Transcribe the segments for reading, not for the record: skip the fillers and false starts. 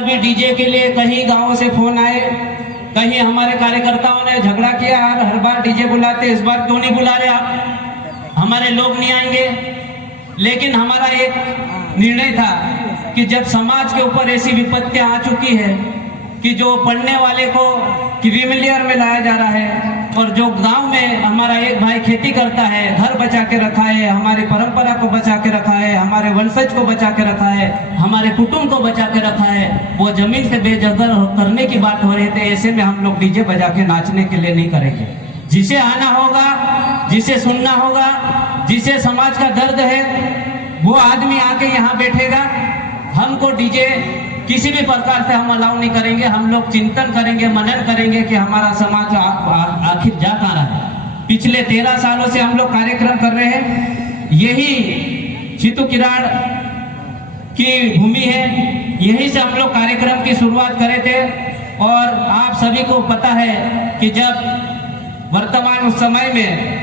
बार भी डीजे के लिए कहीं गांवों से फोन आए, कहीं हमारे कार्यकर्ताओं ने झगड़ा किया, हर बार डीजे बुलाते, इस बार क्यों नहीं बुला रहे आप, हमारे लोग नहीं आएंगे। लेकिन हमारा एक निर्णय था कि जब समाज के ऊपर ऐसी विपत्तियां आ चुकी है कि जो पढ़ने वाले को क्रीमिलियर में लाया जा रहा है, और जो गांव में हमारा एक भाई खेती करता है, घर बचा के रखा है, हमारी परंपरा को बचा के रखा है, हमारे वंशज को बचा के रखा है, हमारे कुटुंब को बचा के रखा है, वो जमीन से बेदखल करने की बात हो रही थी। ऐसे में हम लोग डीजे बजा के नाचने के लिए नहीं करेंगे। जिसे आना होगा, जिसे सुनना होगा, जिसे समाज का दर्द है, वो आदमी आके यहाँ बैठेगा। हमको डीजे किसी भी प्रकार से हम अलाउ नहीं करेंगे। हम लोग चिंतन करेंगे, मनन करेंगे कि हमारा समाज आखिर जा कहाँ रहा है। पिछले 13 सालों से हम लोग कार्यक्रम कर रहे हैं। यही चित्तू किराड़ की भूमि है, यहीं से हम लोग कार्यक्रम की शुरुआत करे थे। और आप सभी को पता है कि जब वर्तमान उस समय में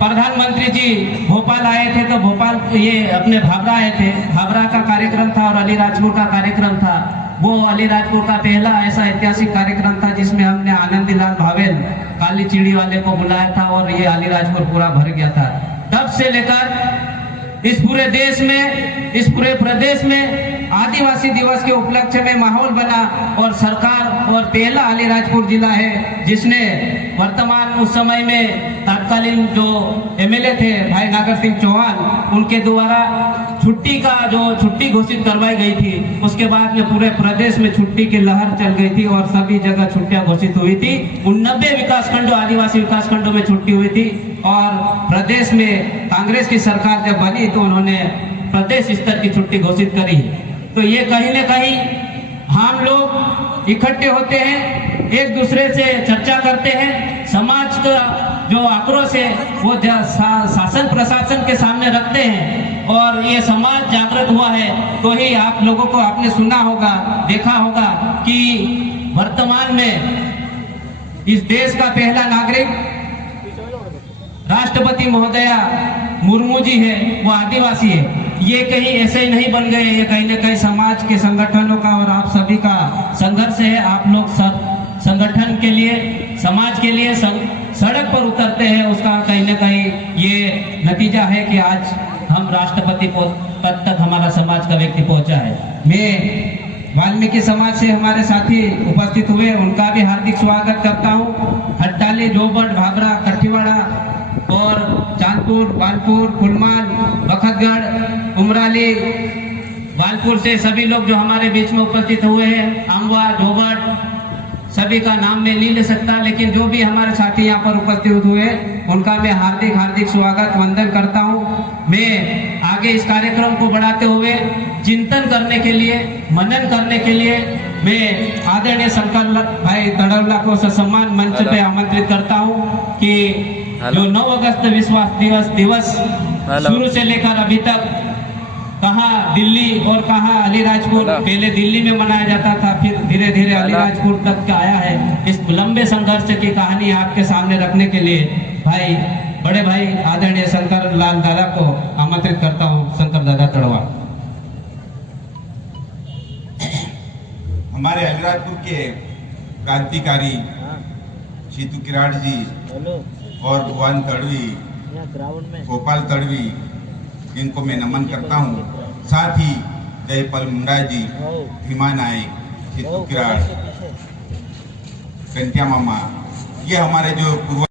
प्रधानमंत्री जी भोपाल आए थे, तो भोपाल ये अपने भाभरा आए थे, भाभरा का कार्यक्रम था और अलीराजपुर का कार्यक्रम था। वो अलीराजपुर का पहला ऐसा ऐतिहासिक कार्यक्रम था जिसमें हमने आनंदीलाल भावेल काली चिड़ी वाले को बुलाया था और ये अलीराजपुर पूरा भर गया था। तब से लेकर इस पूरे देश में, इस पूरे प्रदेश में आदिवासी दिवस के उपलक्ष्य में माहौल बना और सरकार और पहला अलीराजपुर जिला है जिसने वर्तमान उस समय में तत्कालीन जो एमएलए थे भाई नागर सिंह चौहान, उनके द्वारा छुट्टी का जो छुट्टी घोषित करवाई गई थी, उसके बाद में पूरे प्रदेश में छुट्टी की लहर चल गई थी और सभी जगह छुट्टियां घोषित हुई थी। 90 विकास खंडों, आदिवासी विकास खंडों में छुट्टी हुई थी। और प्रदेश में कांग्रेस की सरकार जब बनी तो उन्होंने प्रदेश स्तर की छुट्टी घोषित करी। तो ये कहीं न कहीं हम लोग इकट्ठे होते हैं, एक दूसरे से चर्चा करते हैं, समाज का जो आक्रोश है वो शासन प्रशासन के सामने रखते हैं। और ये समाज जागृत हुआ है तो ही आप लोगों को आपने सुना होगा, देखा होगा कि वर्तमान में इस देश का पहला नागरिक राष्ट्रपति महोदया मुर्मू जी है, वो आदिवासी है। ये कहीं ऐसे ही नहीं बन गए, ये कहीं न कहीं समाज के संगठनों का और आप सभी का संघर्ष है। आप लोग सब संगठन के लिए, समाज के लिए सड़क पर उतरते हैं, उसका कहीं न कहीं ये नतीजा है कि आज हम राष्ट्रपति पद तक हमारा समाज का व्यक्ति पहुंचा है। मैं वाल्मीकि समाज से हमारे साथी उपस्थित हुए, उनका भी हार्दिक स्वागत करता हूँ। हट्टाली, जोबट, भाभरा, कठीवाड़ा और चांदपुर, बालपुर, फुलमाल, बखतगढ़, उमराली, बालपुर से सभी लोग जो हमारे बीच में उपस्थित हुए हैं, अम्बा, जोबट, सभी का नाम मैं नहीं ले सकता, लेकिन जो भी हमारे साथी यहाँ पर उपस्थित हुए उनका मैं हार्दिक हार्दिक स्वागत वंदन करता हूँ। मैं आगे इस कार्यक्रम को बढ़ाते हुए चिंतन करने के लिए, मनन करने के लिए मैं आदरणीय शंकर भाई तड़वला को सम्मान मंच पे आमंत्रित करता हूँ कि जो 9 अगस्त विश्व दिवस शुरू से लेकर अभी तक कहाँ दिल्ली और कहाँ अलीराजपुर, पहले दिल्ली में मनाया जाता था, फिर धीरे धीरे अलीराजपुर तक का आया है। इस लंबे संघर्ष की कहानी आपके सामने रखने के लिए भाई, बड़े भाई आदरणीय शंकर लाल दादा को आमंत्रित करता हूँ। शंकर दादा तड़वा। हमारे अलीराजपुर के क्रांतिकारी चित्तू किराड़ जी और भुवन तड़वी, गोपाल तड़वी, इनको मैं नमन करता हूँ। साथ ही जयपाल मुंडा जी, भीमा नायक, चित्तू किराड़, कंटिया मामा, ये हमारे जो पूर्व